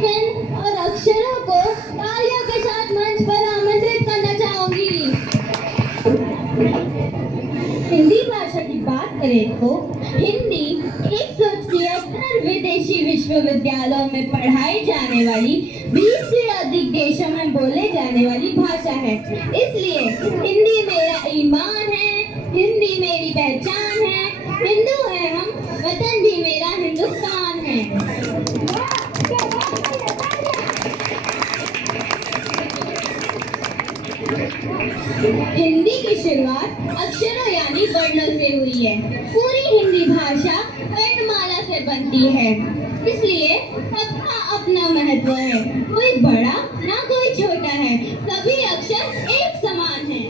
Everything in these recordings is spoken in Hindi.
हिंद और अक्षरों को तालियों के साथ मंच पर आमंत्रित करना चाहूंगी। हिंदी भाषा की बात करें तो हिंदी 173 विदेशी विश्वविद्यालयों में पढ़ाई जाने वाली 20 से अधिक देशों में बोले जाने वाली भाषा है। इसलिए हिंदी मेरा ईमान है, हिंदी मेरी पहचान है, हिंदू है हम, वतन भी मेरा हिंदुस्तान है। हिंदी की शुरुआत अक्षरों यानी वर्णों से हुई है। पूरी हिंदी भाषा वर्णमाला से बनती है, इसलिए सबका अपना महत्व है। कोई बड़ा ना कोई छोटा है, सभी अक्षर एक समान हैं।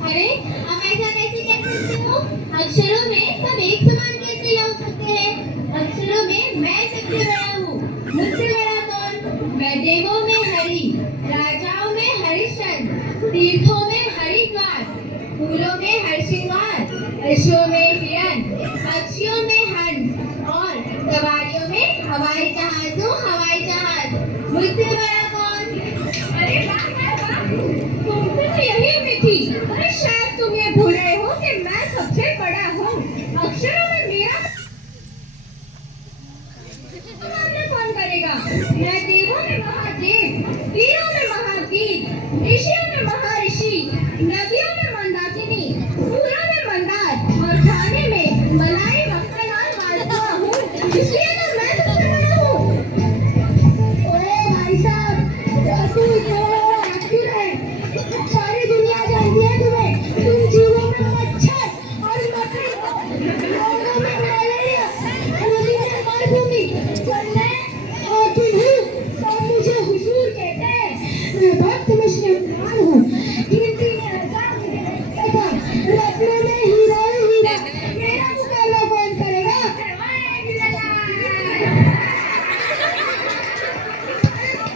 अरे आप ऐसा कैसे कह सकते हो? अक्षरों में सब एक समान कैसे हो सकते हैं? अक्षरों में मैं सबसे बड़ा हूँ, मुझसे बड़ा कौन? मैं देवों में हरि, राजाओं में हरिश्चंद्र, तीर्थों में हरिद्वार, फूलों में हरसिंगार, ऋषियों में हिरण, पक्षियों में हंस और सवारियों में हवाई जहाज हूँ, हवाई जहाज। मुझसे बड़ा कौन? अरे वाह वाह वाह, तुमसे तो यही उम्मीद थी। अरे शायद तुम ये भूल रहे हो कि मैं सबसे बड़ा हूँ। अक्षरों में मेरा कौन करेगा? मैं देवों में महादेव, वीरों में महावीर, ऋषियों में महर्षि, नदियों में मंदाकिनी, फूलों में मंदार और खाने में मलाई मक्खन और मालपुआ हूँ। इसलिए तो मैं सबसे बड़ा हूँ। ओए भाई साहब, तू एक्टिव है, सारी दुनिया जानती है तुम्हें। तुम जीवों में मच्छर और मकड़ी, लोगों में मलेरिया, नदी में मरुभूमि, मुझे हुजूर कहते हैं। मैं भक्त में श्रीमान हूँ, कीर्ति में आजाद तथा रत्नों में हीरा हीरा। मेरा मुकाबला कौन करेगा?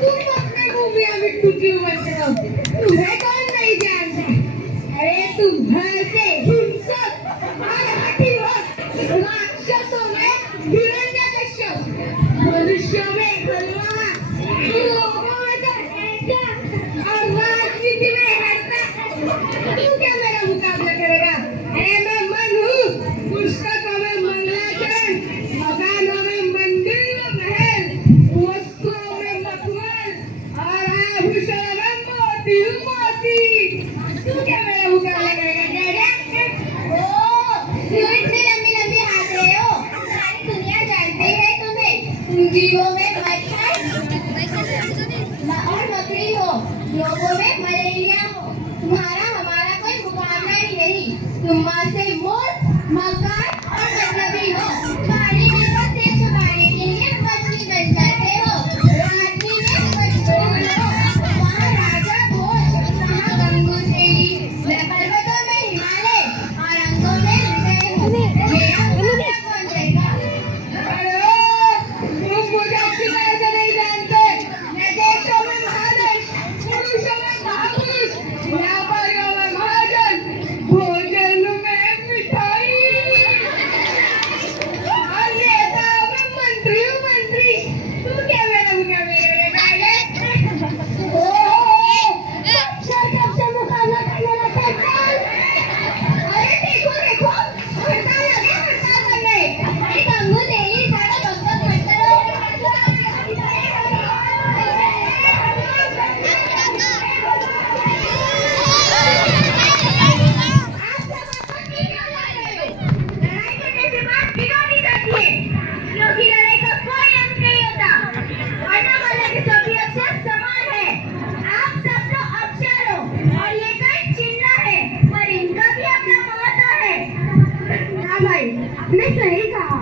तुम अपने मुंह में मिट्टू क्यों बनते हो? तुम्हें कौन नहीं जानता? अरे तुम भर से हिंसक और हठीवट, राक्षसों में हिरण्यकश्यप, मनुष्यों में हनुमान, लोगों में तो और राजनीति में हरता। तू क्या मेरा मुकाबला करेगा? अरे मैं मन हूँ, पुस्तकों में मंगलाचरण, मकानों में मंदिर महल, वस्तुओं में मखमल और आभूषणों में मोती मोती। तू क्या मेरा मुकाबला करेगा? क्यों इतनी लंबी लंबी हाथ रहे हो? सारी दुनिया जानती है तुम्हें। तुम जीवों में और मकड़ी हो, लोगों में मलेरिया हो। तुम्हारा हमारा कोई मुकाबला ही नहीं। तुम माँ से मोर, मकान और मतलबी हो। पानी में से छुपाने के लिए मछली बन जाते हो। रात्रि में मजबूर हो, वहाँ राजा भोज, वहाँ गंगू तेरी, पर्वतों में हिमालय और अंगों में हृदय हो। मेरा मुकाबला कौन करेगा? तुम मुझे अच्छी तरह से नहीं जानते। देशों में महादेश, पुरुषों में महापुरुष, व्यापारियों में महाजन, भोजन में मिठाई और नेताओं में मंत्री मंत्री। तू क्या मेरा मुकाबला करेगा? कब से मुकाबला करने लगा? अरे देखो देखो, हड़ताल लगे, हड़ताल करने। अरे गंगू तेरी सारा बकवास मत करो। आपने सही कहा,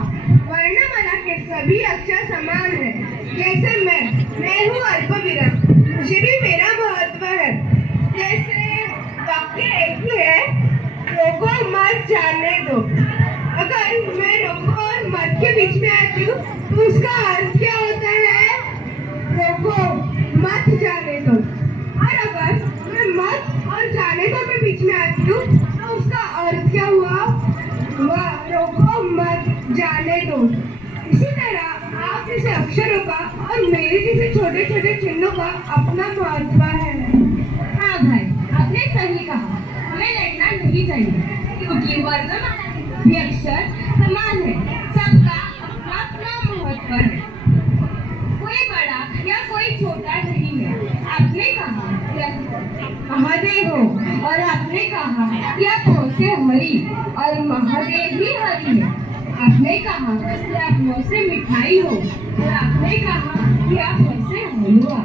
वर्णमाला के सभी अक्षर समान है। जैसे मैं हूँ अल्पविराम, मुझे भी मेरा महत्व है। जैसे वाक्य एक ही है, रोको मत जाने दो। अगर मैं रोको और मत के बीच में आती हूँ तो उसका अर्थ क्या होता है? रोको मत जाने दो। और अगर मैं मत और जाने दो के बीच में आती हूँ तो उसका अर्थ क्या हुआ? रोको मत जाने दो। इसी तरह आप जैसे अक्षरों का और मेरे छोटे छोटे चिन्हों का अपना महत्व है। हाँ भाई, आपने सही कहा। हमें लड़ना नहीं चाहिए क्योंकि वर्णमाला भी अक्षर समान है, सबका अपना अपना महत्व है। कोई बड़ा या कोई छोटा नहीं है। आपने कहा महादेव हो और आपने कहा कि आप हो से हरि और महादेव ही हरि है। आपने कहा कि आप मुँह से मिठाई हो और आपने कहा कि आप मुँह से हलवा,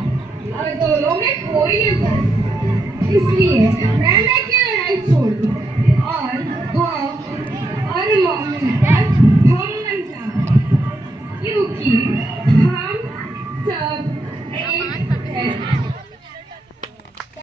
और दोनों में कोई अंतर नहीं। इसलिए मैं